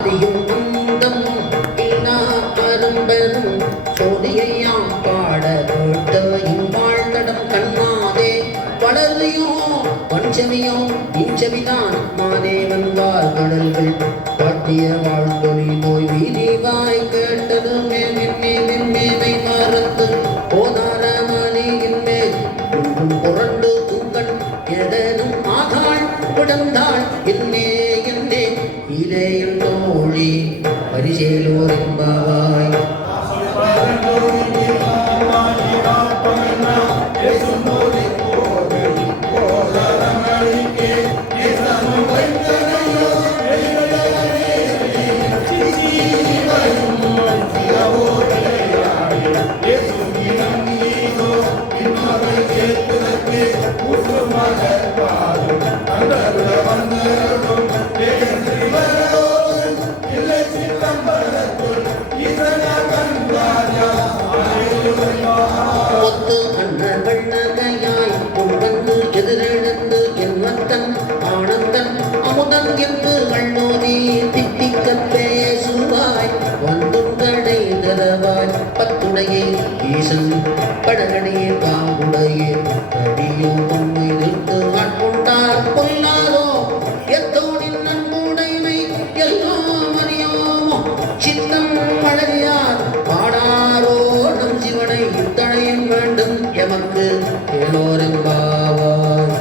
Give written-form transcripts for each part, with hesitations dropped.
அந்தம் இல்லா அரும்பெரும் சோதியையாம் பாட கேட்ட இவ்வாழ்தடம் கண்ணாதே வளர்வையோ வஞ்சவியோ இஞ்சவிதான் மாதேவன் வார் கடல்கள் காட்டிய வாழ்த்தொழி நோய் வீதிவாய் கேட்டது மேன்மேனை மறந்து போதான மணியின் மேல் ஒன்றும் புரண்டு உங்கள் எதனும் ஆகாள் விடந்தாள் என்னே என்னே இளையன் தோழி பரிசேலோர் என்பாவாய் எதிரெழுந்து என் வத்தன் ஆனந்தன் அமுதன் என்று கண்ணோனே திட்டிக்கப் பேசுவாய் வந்துடை தரவாய் பத்துடையே ஈசன் படகடையே காவுடையே அடியோ உண்மை நின்று ஆட்கொண்டார் பொல்லாதோ எத்தோனின் நன்முடைமை எல்லாம் அறியோமோ சித்தம் வளரியார் பாடாரோ நம் சிவனை இத்தனையும் வேண்டும் எமக்கு கேளோரெம்பாவாய்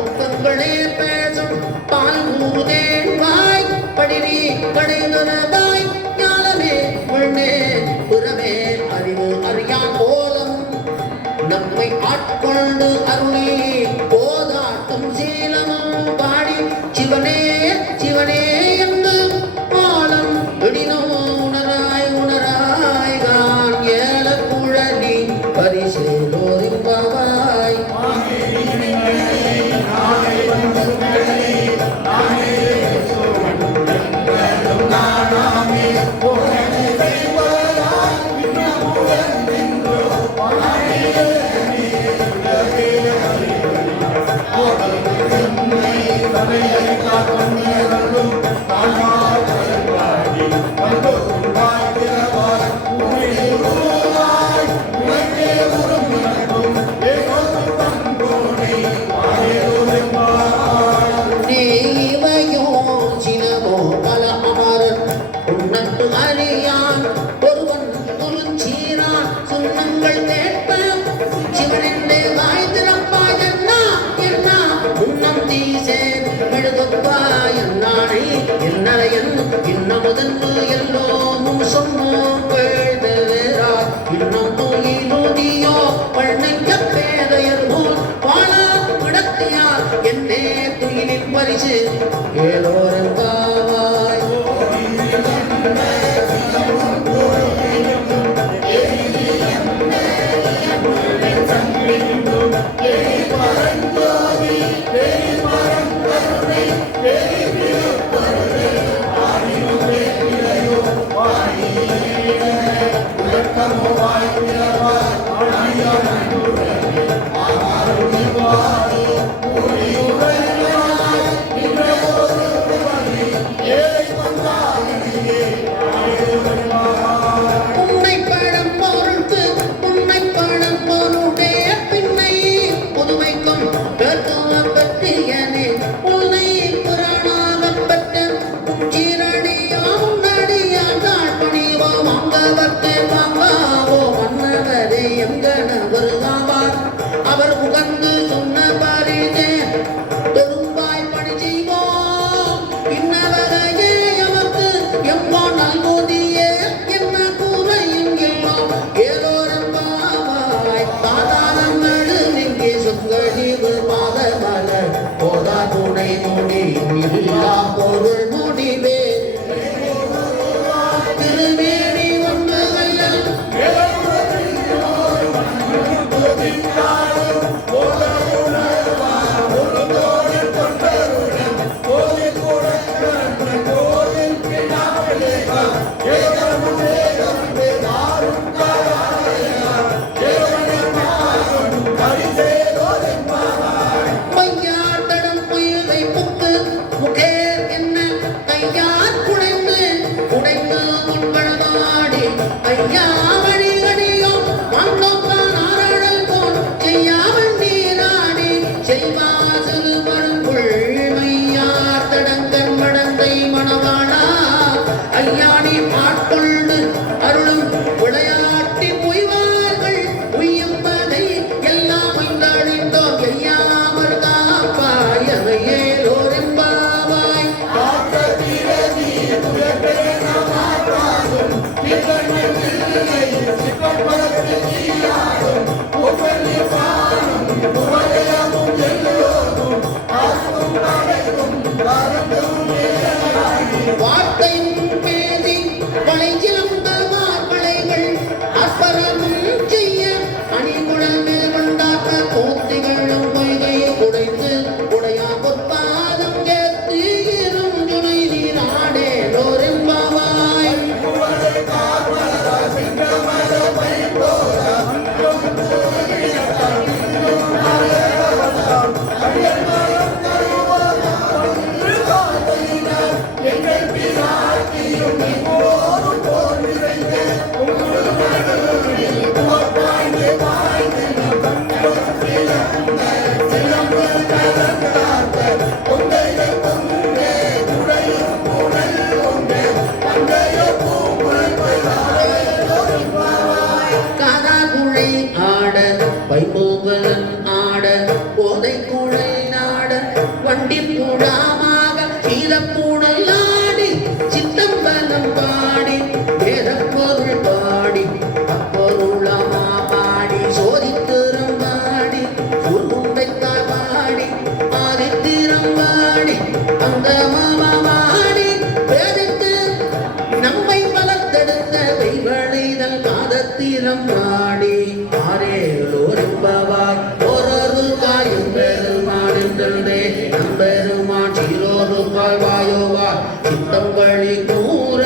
ஒக்கங்களே பேசும் பால் ஊதேன் வாய் படிரி கடைதரதாய் ஞானமே உள்நே புறமே அறிவு அறியான் போலும் நம்மை ஆட்கொண்டு அருளி போதாட்டும் சீலமும் பாடி சிவனே சிவனே என்று ஆலம் விடினோ உணராய் உணராய் தான் ஏல குழலி பரிசேலோரிம்பாவாய் அறியான் ஒருவன் குருச்சீரான் சுண்ணங்கள் கேட்ப சிவனென்றே வாய் திறப்பாய் என்ன என்ன உன்னம் தீசேன் மெழுதுப்பாய் என்னானை என்னரையன் இன்னமுதன்று எல்லோமும் சொன்னோம் கேள்வேரா இன்னும் தூயிலூதியோ பழனைக்க பேதையர் போல் பாலா கிடத்தியால் என்னே துயிலின் பரிசு ஏலோரென்பாவாய் அவர் உகந்து சொன்ன பாரிதே தொழும்பாய் பணி செய்வோம் இன்னவரையே எமக்கு எவ்வளோ நல்கோதியே என்ன கூறையும் எல்லாம் ஏதோரம்பாவா துணை முடி இல்லா பொருள் முடிவே திருமேனி ஒன்று கையில் மையாட்டடம் புயலை புக்கு முகேர் என்ன கையால் குடைந்து குடைந்து முன்பழமாடி ஐயா வழிகடியோ மண்டோத்தான் ஆராடல் போல் செய்யாமல் நீராடி செய்வாசல் மருங்குள் மையார் தடங்கன் மடந்தை மணவாளா ஐயாடி ஆட்கொண்டு அருளும் விளையாட்டி பொய்வார்கள் உய்யும்பதை எல்லாம் உய்ந்தழிந்தோம் ஐயாமர் காப்பாய் அவையேலோரெம்பாவாய் வார்த்தையும் பேசி வளைச்சிலம்ப மார்பளைகள் அற்பரமும் செய்ய அணிகுழமே கொண்டாட்ட கோத்திகளும் பொய்கையை குடைந்து உடையா பொற்பாதம் கேத்து இருஞ்சுனை நீராடே லோரெம்பாவாய் காதாகுழை ஆட வைபோகலன் ஆட போதை குழை நாட வண்டி பூடாமாக சீரப்பூடல் ஆடி சித்தம்பலம் பாடி வேதப்பொருள் பாடி அப்பொருளமா பாடி சோதித்திரம் பாடி உருண்டைத்தாய் பாடி ஆதித்திரம் பாடி அந்த மாமா பாடி வேதித்து நம்மை வளர்த்தெடுத்த வைவளைதல் பாதத்திரம் பாடி ஆரேலோரெம்பாவாய் ஓரொருவாய் எம்பெருமானென்றே நம்பெருமான் சீரோருவாய் வாயோவா சித்தங்களி கூற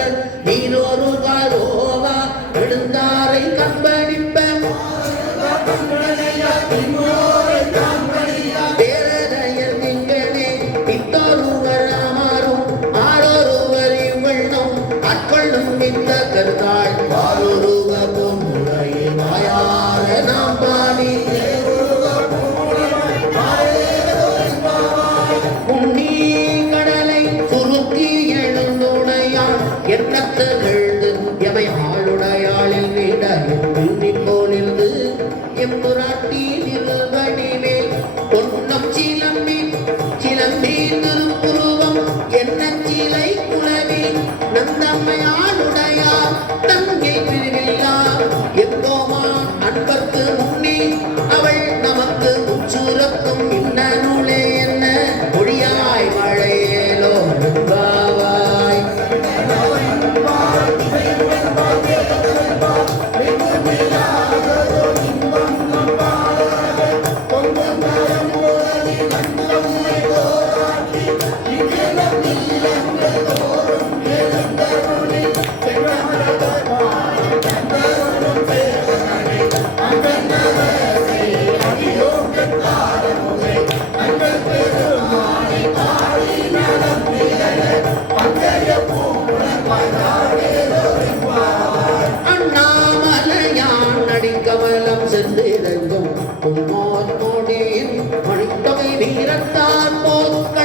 நீரோருவாய் ரோவா விழுந்தாரை கம்பனிப்ப பேரறையர் திங்களே பித்தொருவர் அமரும் ஆரொருவர் இவ்வண்ணம் ஆட்கொள்ளும் இந்த கருத்தாய் வாரொருவ பொன்முறையை வாயார நாம் பாடி உண்ணி கடலை சுருக்கி எழுந்துடையான் எண்ணத்தகழ்ந்து எமை ஆளுடையாளில் விட எண்ணி போலிருந்து எம்புராட்டி நிறுவடிவேல் பொன்னம் சிலம்பி சிலம்பி திருப்புருவம் என்ன சிலை குலவி நந்தம்மையாளுடையார் தங்கை திருவில்லா எங்கோமா அன்பர்க்கு முன்னே அவள் நமக்கு உச்சுரக்கும் இன்ன நூலே என்ன ஒழியாய் மழையேலோ பாவாய் அண்ணாமலையான் நடிக்கமலம் சென்றிறங்கும் பொன்மோர் மொழியின் மணித்தொகை வீரத்தார் போக்க